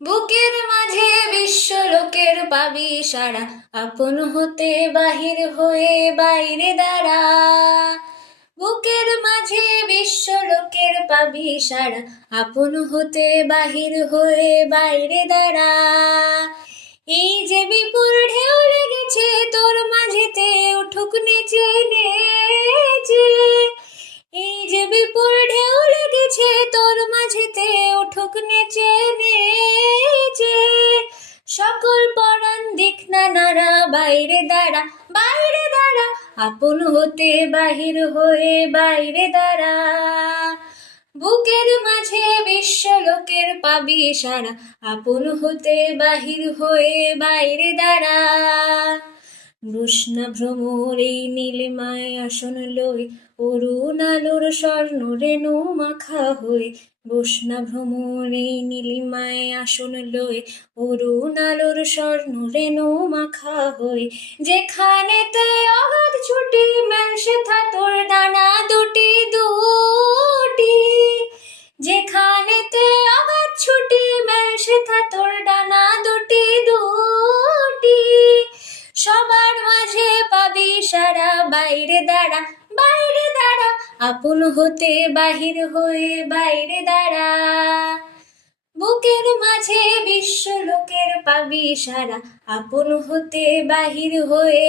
বুকের মাঝে বিশ্ব লোকের পাবি সারা, আপন হতে বাহির হয়ে বাইরে দাঁড়া। বুকের মাঝে বিশ্ব লোকের পাবি সারা, আপন হতে বাহির হয়ে বাইরে দাঁড়া। এই যে বিপুল ঢেউ লেগেছে তোর মাঝেতে, উঠুক নেচে নেচে। এই যে বিপুল ঢেউ লেগেছে তোর মাঝেতে, উঠুক নেচে নেচে। সকল পরাণ দিক না নাড়া, বাইরে দাঁড়া বাইরে দাঁড়া, আপন হতে বাহির হয়ে বাইরে দাঁড়া। বুকের মাঝে বিশ্ব লোকের পাবি সারা, আপন হতে বাহির হয়ে বাইরে দাঁড়া। রুষ্ণা ভ্রমর এই নীলিমায় আসন লই, অরুণ আলোর স্বর্ণ রেণু মাখা হই। রুষ্ণা ভ্রমর এই নীলিমায় আসন লই, অরুণ আলোর স্বর্ণ রেণু মাখা হই। যেখানেতে অগাধ ছুটি মেলসে থা তোর ডানা দুটি দুটি। যেখানেতে অগাধ ছুটি মেলসে থা তোর ডানা দুটি দুটি। সবার মাঝে পাবি সারা, বাইরে দাঁড়া বাইরে দাঁড়া, আপন হতে বাহির হয়ে বাইরে দাঁড়া। বুকের মাঝে বিশ্ব লোকের পাবি সারা, আপন হতে বাহির হয়ে